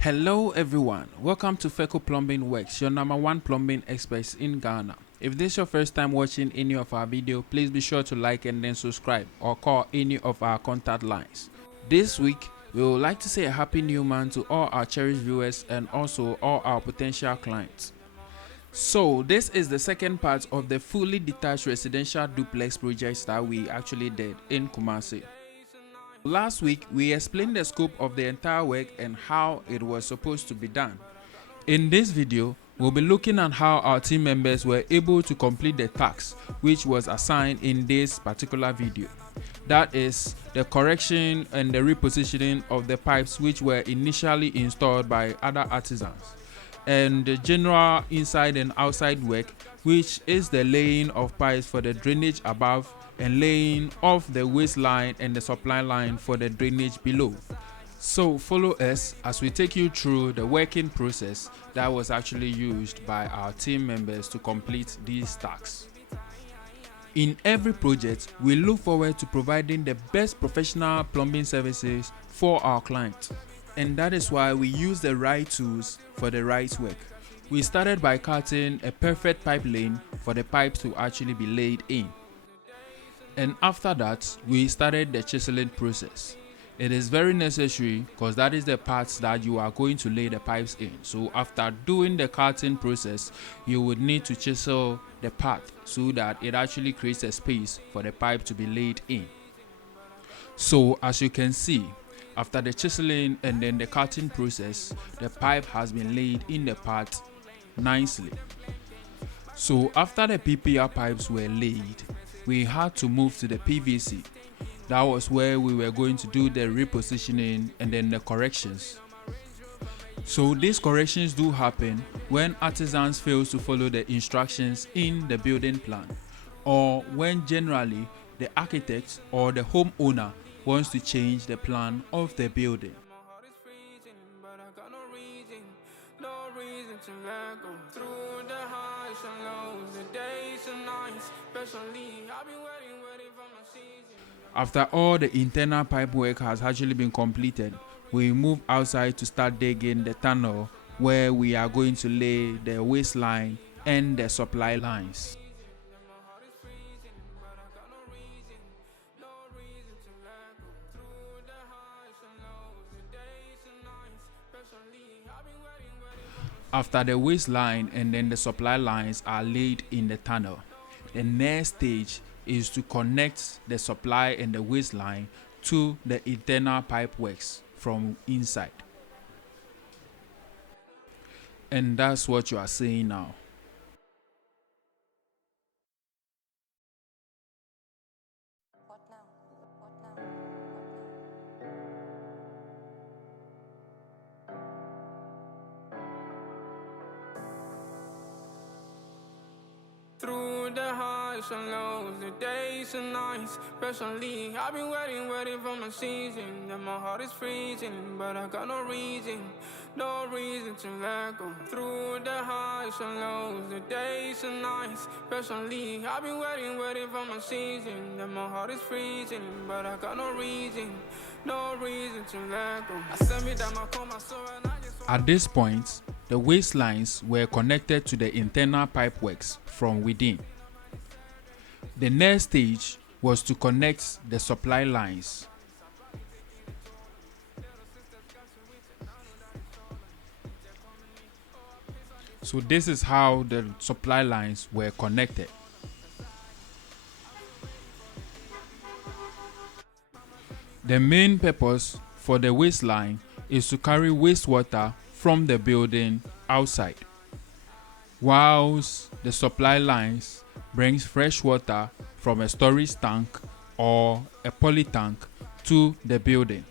Hello everyone, welcome to Feco Plumbing Works, your number one plumbing experts in Ghana. If this is your first time watching any of our video, please be sure to like and then subscribe or call any of our contact lines. This week, we would like to say a happy new month to all our cherished viewers and also all our potential clients. So this is the second part of the fully detached residential duplex projects that we actually did in Kumasi. Last week, we explained the scope of the entire work and how it was supposed to be done. In this video, we'll be looking at how our team members were able to complete the task which was assigned in this particular video. That is the correction and the repositioning of the pipes which were initially installed by other artisans, and the general inside and outside work, which is the laying of pipes for the drainage above and laying of the waistline and the supply line for the drainage below. So follow us as we take you through the working process that was actually used by our team members to complete these tasks. In every project, we look forward to providing the best professional plumbing services for our clients, and that is why we use the right tools for the right work. We started by cutting a perfect pipe lane for the pipes to actually be laid in. And after that, we started the chiseling process. It is very necessary because that is the parts that you are going to lay the pipes in. So after doing the cutting process, you would need to chisel the path so that it actually creates a space for the pipe to be laid in. So as you can see, after the chiseling and then the cutting process, the pipe has been laid in the path nicely. So after the PPR pipes were laid, we had to move to the PVC. That was where we were going to do the repositioning and then the corrections. So these corrections do happen when artisans fail to follow the instructions in the building plan, or when generally the architect or the homeowner wants to change the plan of the building. After all the internal pipe work has actually been completed, we move outside to start digging the tunnel where we are going to lay the waistline and the supply lines. After the waistline and then the supply lines are laid in the tunnel, the next stage is to connect the supply and the waistline to the internal pipe works from inside. And that's what you are seeing now. Through the highs and lows, the days and nights, patiently I've been waiting for my season. And my heart is freezing, but I got no reason to let go. Through the highs and lows, the days and nights, patiently I've been waiting for my season. And my heart is freezing, but I got no reason to let go. I sent me down my coma, so and I just At this point, the waistlines were connected to the internal pipe works from within. The next stage was to connect the supply lines. So this is how the supply lines were connected. The main purpose for the waistline is to carry wastewater from the building outside, whilst the supply lines brings fresh water from a storage tank or a poly tank to the building.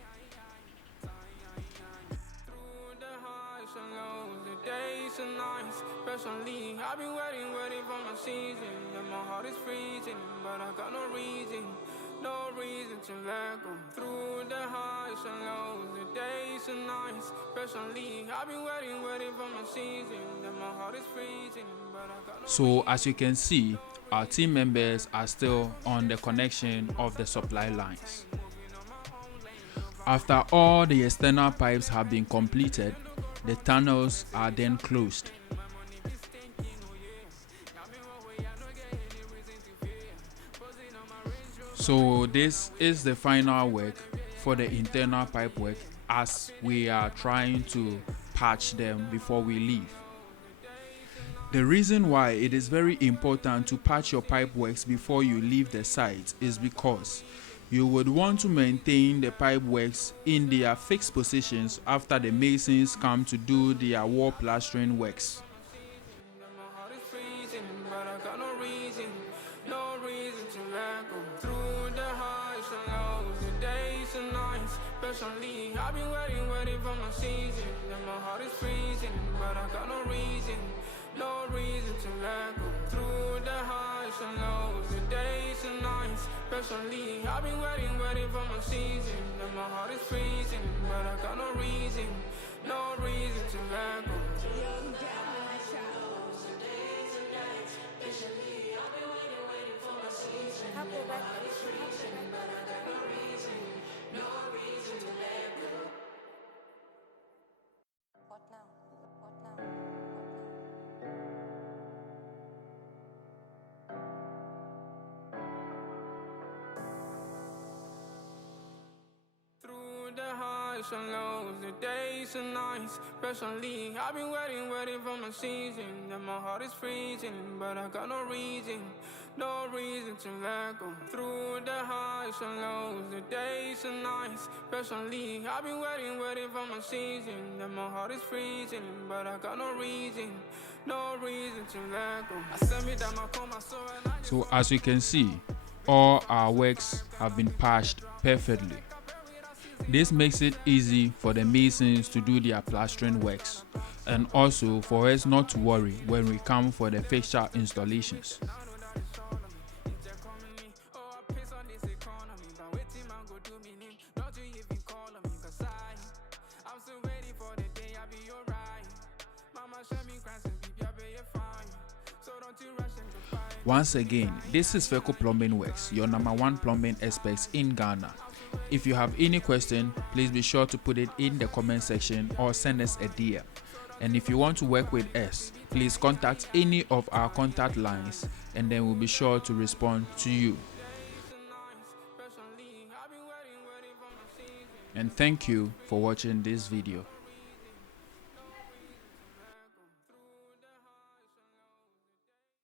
I've been waiting for my season. And my heart is freezing, but I got no reason to let go. Through the highs and lows, the days and nights, patiently I've been waiting for my season. And my heart is freezing, but I got no. So as you can see, our team members are still on the connection of the supply lines. After all the external pipes have been completed, The tunnels are then closed. So this is the final work for the internal pipe work, as we are trying to patch them before we leave. The reason why it is very important to patch your pipe works before you leave the site is because you would want to maintain the pipe works in their fixed positions after the masons come to do their wall plastering works. Personally, I've been waiting for my season. And my heart is freezing, but I got no reason to let go. Through the highs and lows, the days and nights. Personally, I've been waiting for my season. And my heart is freezing, but I got no reason to let go. The highs and lows, the days and nights. Personally, I've been waiting for my season. And my heart is freezing, but I got no reason to let go. Through the highs and lows, the days and nights. Personally, I've been waiting for my season. And my heart is freezing, but I got no reason to let go. I send me down my coma, So as you can see, all our works have been patched perfectly. This makes it easy for the masons to do their plastering works, and also for us not to worry when we come for the fixture installations. Once again, this is Feco Plumbing Works, your #1 plumbing experts in Ghana. If you have any question, please be sure to put it in the comment section or send us a DM. And if you want to work with us, please contact any of our contact lines, and then we'll be sure to respond to you. And thank you for watching this video.